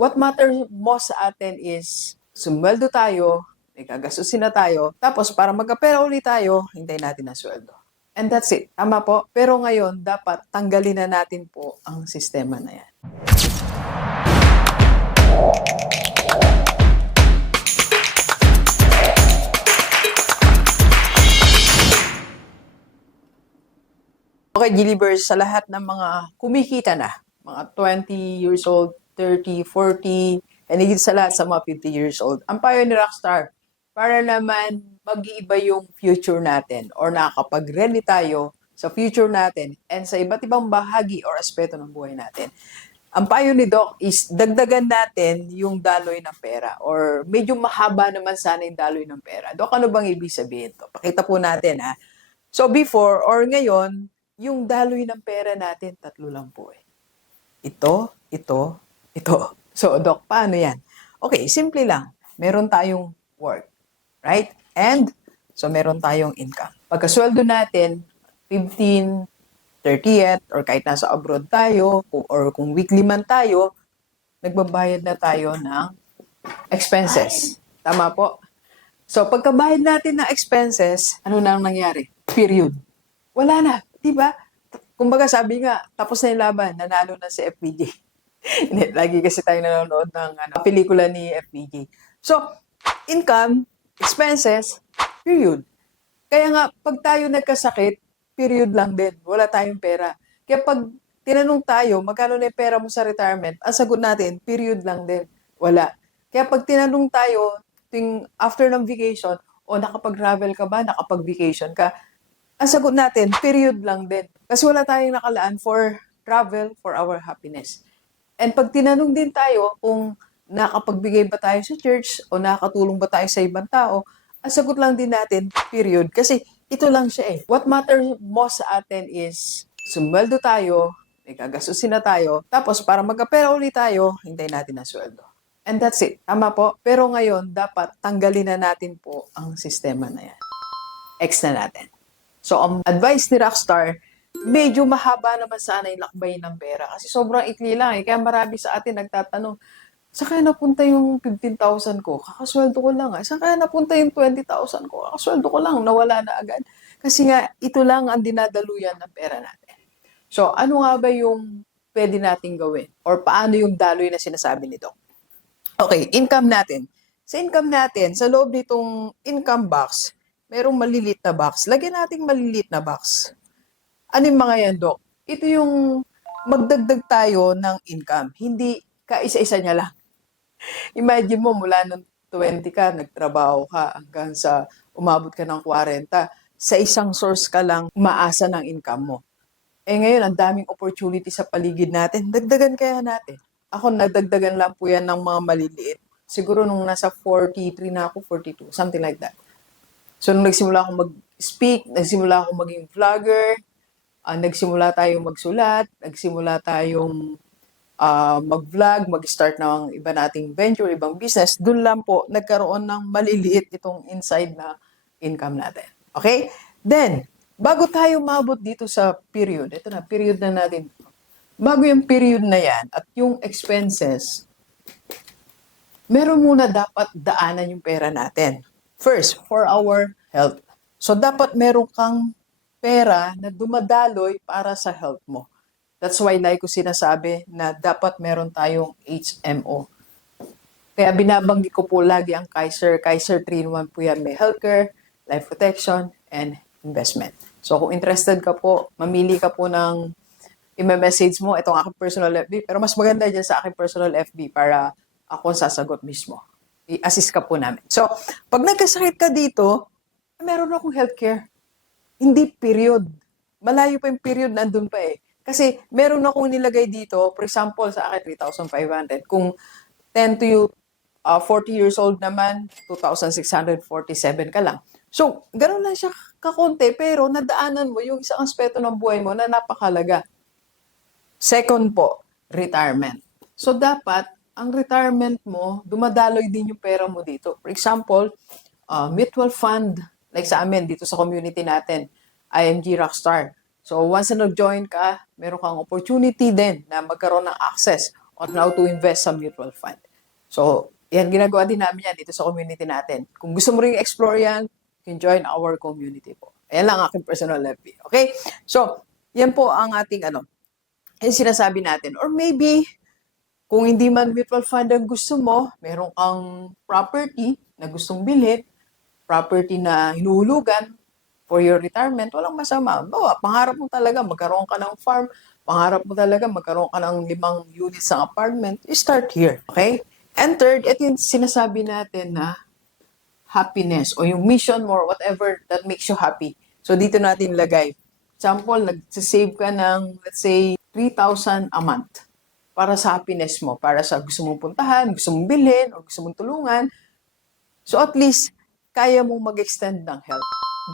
What matters most sa atin is sumweldo tayo, may gagastusin na tayo, tapos para magkapera ulit tayo, hintayin natin ang sweldo. And that's it. Tama po. Pero ngayon, dapat tanggalin na natin po ang sistema na yan. Okay, Gilibers, sa lahat ng mga kumikita na, mga 20 years old, 30, 40, and higit sa lahat sa mga 50 years old, ang payo ni Rockstar, para naman mag-iiba yung future natin or nakakapag-ready tayo sa future natin and sa iba't ibang bahagi or aspeto ng buhay natin. Ang payo ni Doc is dagdagan natin yung daloy ng pera or medyo mahaba naman sana yung daloy ng pera. Doc, ano bang ibig sabihin to? Pakita po natin ha. So before or ngayon, yung daloy ng pera natin, tatlo lang po eh. Ito. So, Doc, paano yan? Okay, simple lang. Meron tayong work, right? And, so meron tayong income. Pagkasweldo natin, 15, 30th, or kahit nasa abroad tayo, or kung weekly man tayo, nagbabayad na tayo ng expenses. Tama po? So, pagkabayad natin ng expenses, ano na ang nangyari? Period. Wala na. Diba? Kumbaga sabi nga, tapos na yung laban, nanalo na si FPJ. Lagi kasi tayo nanonood ng pelikula ni FPJ. So, income, expenses, period. Kaya nga, pag tayo nagkasakit, period lang din. Wala tayong pera. Kaya pag tinanong tayo, magkano na yung pera mo sa retirement, ang sagot natin, period lang din. Wala. Kaya pag tinanong tayo, after ng vacation, o nakapag-travel ka ba, nakapag-vacation ka, ang sagot natin, period lang din. Kasi wala tayong nakalaan for travel, for our happiness. And pag tinanong din tayo kung nakapagbigay ba tayo sa church o nakakatulong ba tayo sa ibang tao, ang sagot lang din natin, period. Kasi ito lang siya eh. What matters most sa atin is sumweldo tayo, may gagastusin na tayo, tapos para magkapera ulit tayo, hintayin natin ang sweldo. And that's it. Tama po. Pero ngayon, dapat tanggalin na natin po ang sistema na yan. X na natin. So, ang advice ni Rockstar, medyo mahaba naman sana yung lakbay ng pera. Kasi sobrang ikli lang eh. Kaya marami sa atin nagtatanong, saan kaya napunta yung 15,000 ko? Kakasweldo ko lang. Saan kaya napunta yung 20,000 ko? Kakasweldo ko lang. Nawala na agad. Kasi nga, ito lang ang dinadaluyan ng pera natin. So, ano nga ba yung pwede nating gawin? Or paano yung daloy na sinasabi nito? Okay, income natin. Sa income natin, sa loob nitong income box, merong malilit na box. Lagyan nating malilit na box. Ano yung mga yan, Doc? Ito yung magdagdag tayo ng income. Hindi kaisa-isa niya lang. Imagine mo, mula nung 20 ka, nagtrabaho ka hanggang sa umabot ka ng 40, sa isang source ka lang umaasa ng income mo. Eh ngayon, ang daming opportunity sa paligid natin. Dagdagan kaya natin. Ako, nagdagdagan lang po yan ng mga maliliit. Siguro nung nasa 43 na ako, 42, something like that. So, nung nagsimula akong mag-speak, nagsimula akong maging vlogger, nagsimula tayong magsulat, nagsimula tayong mag-vlog, mag-start ng iba nating venture, ibang business, dun lang po nagkaroon ng maliliit itong inside na income natin. Okay? Then, bago tayo mabot dito sa period, ito na, period na natin. Bago yung period na yan at yung expenses, meron muna dapat daanan yung pera natin. First, for our health. So, dapat meron kang pera na dumadaloy para sa health mo. That's why like ko sinasabi na dapat meron tayong HMO. Kaya binabanggit ko po lagi ang Kaiser 3-in-1 po yan. May healthcare, life protection, and investment. So, kung interested ka po, mamili ka po ng i-message mo itong aking personal FB. Pero mas maganda dyan sa aking personal FB para ako sasagot mismo. I-assist ka po namin. So, pag nagkasakit ka dito, meron akong healthcare. Hindi period. Malayo pa yung period, nandun pa eh. Kasi meron akong nilagay dito, for example, sa akin, 3,500. Kung 10 to 40 years old naman, 2,647 ka lang. So, gano'n lang siya kakonti, pero nadaanan mo yung isang aspeto ng buhay mo na napakalaga. Second po, retirement. So, dapat, ang retirement mo, dumadaloy din yung pera mo dito. For example, mutual fund, like sa amin, dito sa community natin, IMG Rockstar. So, once na nag-join ka, meron kang opportunity din na magkaroon ng access on how to invest sa mutual fund. So, yan, ginagawa din namin yan dito sa community natin. Kung gusto mo ring explore yan, you can join our community po. Ayan lang aking personal FB. Okay? So, yan po ang ating yung sinasabi natin. Or maybe, kung hindi man mutual fund ang gusto mo, meron kang property na gustong bilhin, property na hinuhulugan for your retirement, walang masama. Bawa, pangarap mo talaga magkaroon ka ng farm, pangarap mo talaga magkaroon ka ng 5 units ng apartment, you start here. Okay? And third, ito yung sinasabi natin na happiness o yung mission mo or whatever that makes you happy. So, dito natin lagay. Example, nagsisave ka ng, let's say, 3,000 a month para sa happiness mo, para sa gusto mong puntahan, gusto mong bilhin, o gusto mong tulungan. So, at least, kaya mong mag-extend ng health.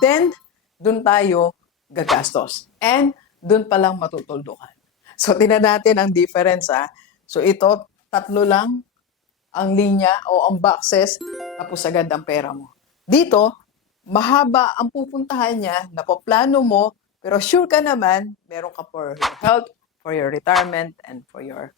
Then, dun tayo gagastos. And, dun palang matutuldukan. So, tingnan natin ang difference, ha. So, ito, 3 lang ang linya o ang boxes, tapos agad ang pera mo. Dito, mahaba ang pupuntahan niya, napaplano mo, pero sure ka naman, meron ka for your health, for your retirement, and for your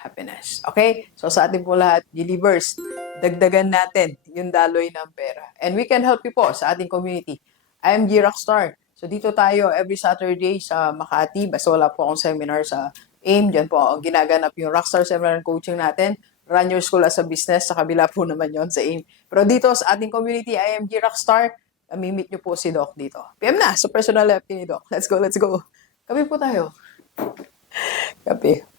happiness. Okay? So sa ating po lahat, Gilivers, dagdagan natin yung daloy ng pera. And we can help you po sa ating community. I am G Rockstar. So dito tayo every Saturday sa Makati. Basta wala po akong seminar sa AIM. Diyan po ang ginaganap yung Rockstar Seminar and Coaching natin. Run your school as a business. Sa kabila po naman yon sa AIM. Pero dito sa ating community, I am G Rockstar. Mamimit nyo po si Doc dito. PM na sa personal FT ni Doc. Let's go, let's go. Kape po tayo. Kape.